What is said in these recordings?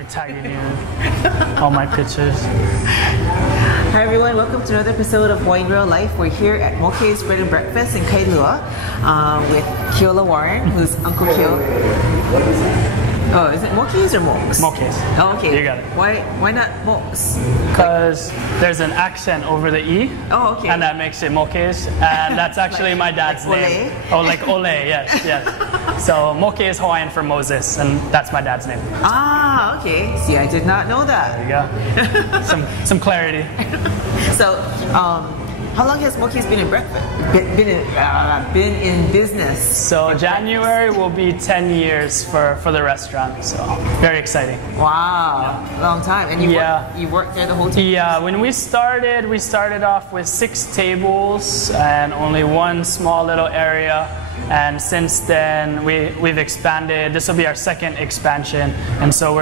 We're tagging you in all my pictures. Hi everyone, welcome to another episode of Wine Real Life. We're here at Moke's Bread and Breakfast in Kailua with Keola Warren, who's Uncle Keo. Oh, is it Moke's or Moke's? Moke's. Oh, okay. You got it. Why not Moke's? Because there's an accent over the E. Oh, okay. And that makes it Moke's. And that's actually my dad's name. Oh, like Ole, yes, yes. So Moke is Hawaiian for Moses, and that's my dad's name. Ah, okay. See, I did not know that. There you go. some clarity. So, how long has Moke's been in breakfast? Been in business? So January will be 10 years for the restaurant. So very exciting. Wow, long time. And you worked there the whole time? Yeah, when we started off with 6 tables and only one small little area. And since then, we've expanded. This will be our second expansion. And so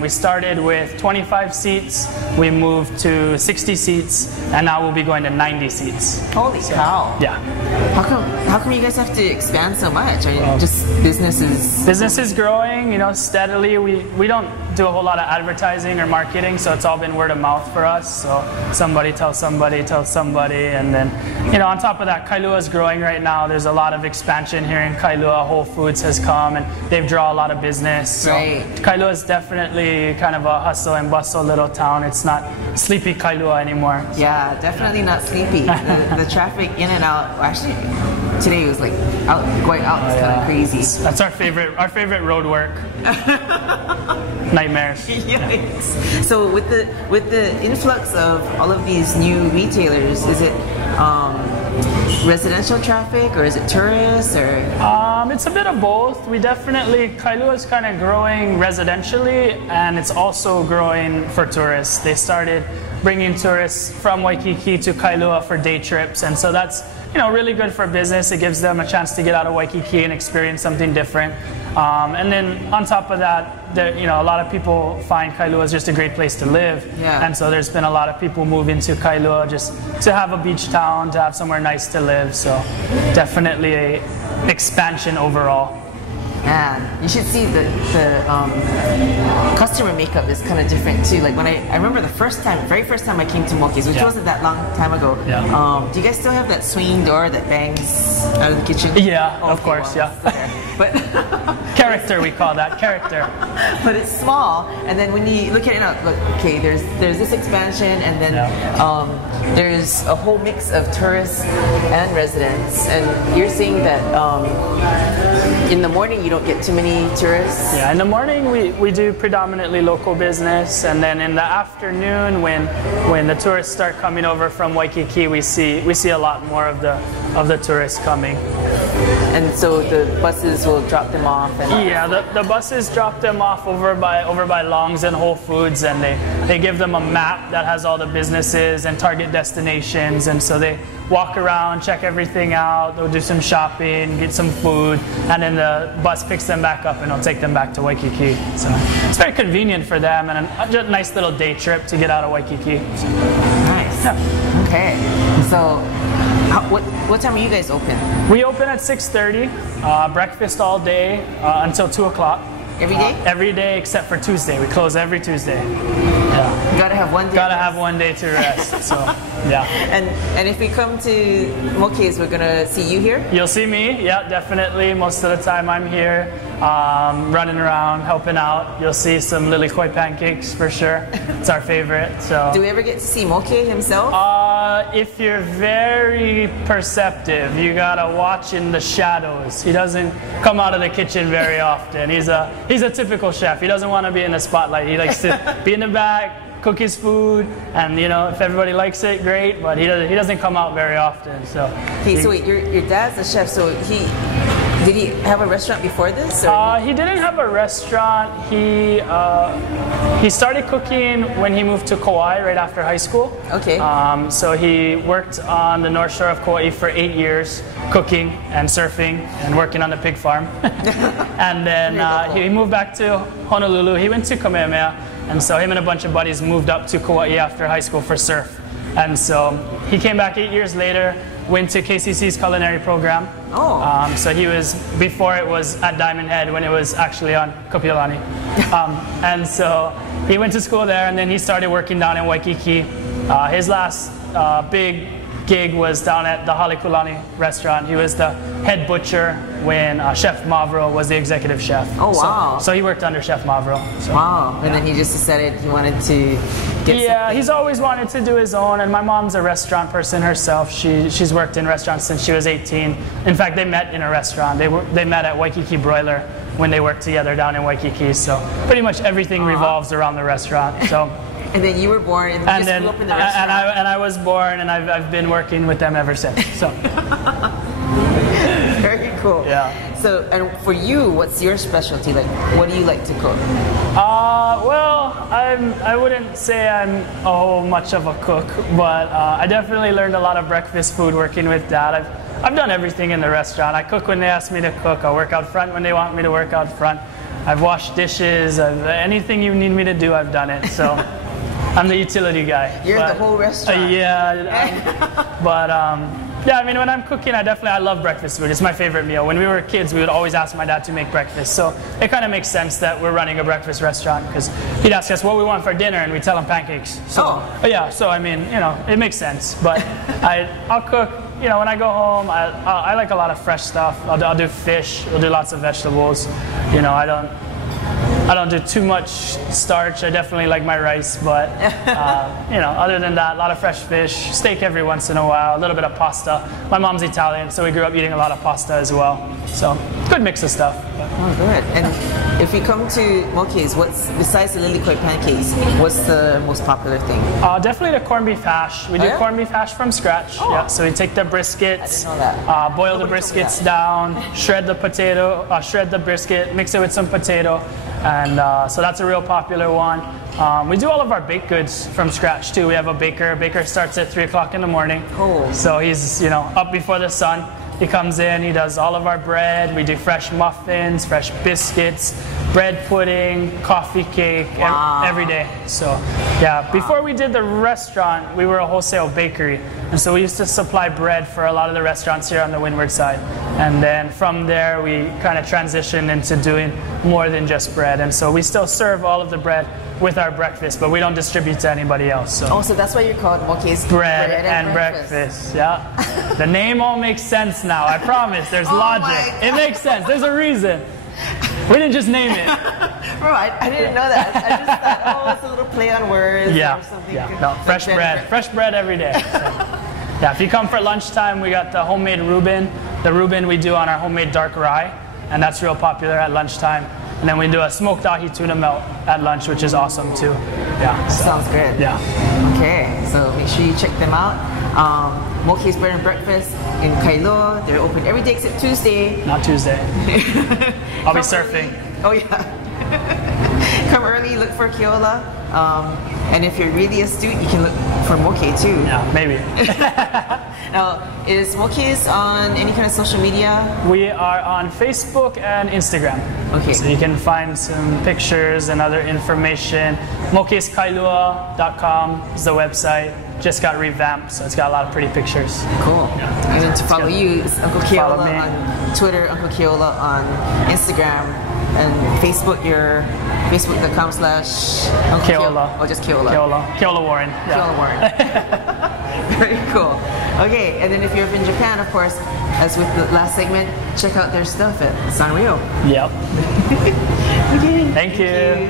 we started with 25 seats, we moved to 60 seats, and now we'll be going to 90 seats. Holy cow. Yeah. How come you guys have to expand so much? I mean, just business is growing, steadily. We don't do a whole lot of advertising or marketing, so it's all been word of mouth for us. So somebody tells somebody, and then, on top of that, Kailua is growing right now. There's a lot of expansion here in Kailua. Whole Foods has come and they've drawn a lot of business. So right. Kailua is definitely kind of a hustle and bustle little town. It's not sleepy Kailua anymore. So. Yeah, definitely not sleepy. The traffic in and out. Actually, today was like going out was kind of crazy. That's our favorite road work. Nightmares. Yikes. So with the influx of all of these new retailers, is it residential traffic or is it tourists or? It's a bit of both. Kailua is kind of growing residentially, and it's also growing for tourists. They started bringing tourists from Waikiki to Kailua for day trips, and so that's really good for business. It gives them a chance to get out of Waikiki and experience something different. And then on top of that, a lot of people find Kailua is just a great place to live. Yeah. And so there's been a lot of people moving to Kailua just to have a beach town, to have somewhere nice to live. So definitely a expansion overall. Man, you should see the customer makeup is kind of different too. Like when I remember the very first time I came to Moke's, which wasn't that long time ago. Yeah. Do you guys still have that swinging door that bangs out of the kitchen? Yeah, of course, well, yeah. But character, we call that character. But it's small, and then when you look at it, look, okay, there's this expansion, and then there's a whole mix of tourists and residents, and you're saying that in the morning you don't get too many tourists? Yeah, in the morning we do predominantly local business, and then in the afternoon when the tourists start coming over from Waikiki, we see a lot more of the tourists coming. And so the buses will drop them off? The buses drop them off over by Long's and Whole Foods, and they give them a map that has all the businesses and target destinations, and so they walk around, check everything out, they'll do some shopping, get some food, and then the bus picks them back up and it'll take them back to Waikiki. So it's very convenient for them and a nice little day trip to get out of Waikiki. So. Nice. Yeah. Okay. So what time are you guys open? We open at 6:30, breakfast all day until 2 o'clock. Every day? Every day except for Tuesday. We close every Tuesday. Yeah. You gotta have one day. Gotta have one day to rest. So, yeah. And if we come to Moke's, we're gonna see you here? You'll see me. Yeah, definitely. Most of the time I'm here, running around, helping out. You'll see some lilikoi pancakes for sure. It's our favorite. So. Do we ever get to see Moke himself? If you're very perceptive, you gotta watch in the shadows. He doesn't come out of the kitchen very often. He's a typical chef. He doesn't want to be in the spotlight. He likes to be in the back, cook his food, and if everybody likes it, great. But he doesn't come out very often. So. Okay, so wait, your dad's a chef, so did he have a restaurant before this? Or? He didn't have a restaurant. He started cooking when he moved to Kauai right after high school. Okay. So he worked on the North Shore of Kauai for 8 years, cooking and surfing and working on the pig farm. And then he moved back to Honolulu. He went to Kamehameha, and so him and a bunch of buddies moved up to Kauai after high school for surf. And so he came back 8 years later, went to KCC's culinary program. Oh. So he was, before it was at Diamond Head, when it was actually on Kapiolani. And so he went to school there, and then he started working down in Waikiki. His last big gig was down at the Halekulani restaurant. He was the head butcher when Chef Mavro was the executive chef. Oh, wow. So he worked under Chef Mavro. So, wow. And then he just decided he wanted to get something. He's always wanted to do his own, and my mom's a restaurant person herself. She's worked in restaurants since she was 18. In fact, they met in a restaurant. They met at Waikiki Broiler when they worked together down in Waikiki. So pretty much everything revolves around the restaurant. So. And then you were born, and you just grew up in the restaurant. And I was born, and I've been working with them ever since. So. Very cool. Yeah. So, and for you, what's your specialty? Like, what do you like to cook? Well, I wouldn't say I'm a whole much of a cook, but I definitely learned a lot of breakfast food working with Dad. I've done everything in the restaurant. I cook when they ask me to cook. I work out front when they want me to work out front. I've washed dishes. Anything you need me to do, I've done it. So. I'm the utility guy. You're the whole restaurant. Yeah, I mean, when I'm cooking, I love breakfast food. It's my favorite meal. When we were kids, we would always ask my dad to make breakfast. So it kind of makes sense that we're running a breakfast restaurant, because he'd ask us what we want for dinner, and we tell him pancakes. So, yeah, so I mean, you know, it makes sense. But I'll cook. You know, when I go home, I like a lot of fresh stuff. I'll do fish. We'll do lots of vegetables. You know, I don't do too much starch. I definitely like my rice, but you know, other than that, a lot of fresh fish, steak every once in a while, a little bit of pasta. My mom's Italian, so we grew up eating a lot of pasta as well. So good mix of stuff. Oh, good. And if you come to Moke's, besides the lilikoi pancakes, what's the most popular thing? Definitely the corned beef hash. We do corned beef hash from scratch. Oh. Yeah, so we take the briskets, boil the briskets down, shred the potato, shred the brisket, mix it with some potato. And so that's a real popular one. We do all of our baked goods from scratch too. We have a baker. Baker starts at 3 o'clock in the morning. Cool. So he's, you know, up before the sun. He comes in, he does all of our bread. We do fresh muffins, fresh biscuits, bread pudding, coffee cake, every day. So yeah, before we did the restaurant, we were a wholesale bakery. And so we used to supply bread for a lot of the restaurants here on the Windward side. And then from there, we kind of transitioned into doing more than just bread. And so we still serve all of the bread with our breakfast, but we don't distribute to anybody else. So. Oh, so that's why you're called Moke's Bread and breakfast. Yeah. The name all makes sense now. I promise. There's logic. It makes sense. There's a reason. We didn't just name it. Bro, I didn't know that. I just thought, oh, it's a little play on words or something. Yeah. No, fresh bread. Fresh bread every day. So. Yeah, if you come for lunchtime, we got the homemade Reuben. The Reuben we do on our homemade dark rye, and that's real popular at lunchtime. And then we do a smoked ahi tuna melt at lunch, which is awesome too. Yeah. So, sounds good. Yeah. Okay, so make sure you check them out. Moke's Bread and Breakfast in Kailua. They're open every day except Tuesday. Not Tuesday. I'll be surfing. Oh yeah. Come early, look for Keola. And if you're really astute, you can look for Moke too. Yeah, maybe. Now, is Moke's on any kind of social media? We are on Facebook and Instagram. Okay. So you can find some pictures and other information. Mokeskailua.com is the website. Just got revamped, so it's got a lot of pretty pictures. Cool. Yeah. And then to follow you, it's Uncle Keola on Twitter, Uncle Keola on Instagram, and Facebook, you're facebook.com/Uncle Keola. Or just Keola. Keola Warren. Yeah. Keola Warren. Very cool. Okay, and then if you're in Japan, of course, as with the last segment, check out their stuff at Sanrio. Yep. Okay. Thank you.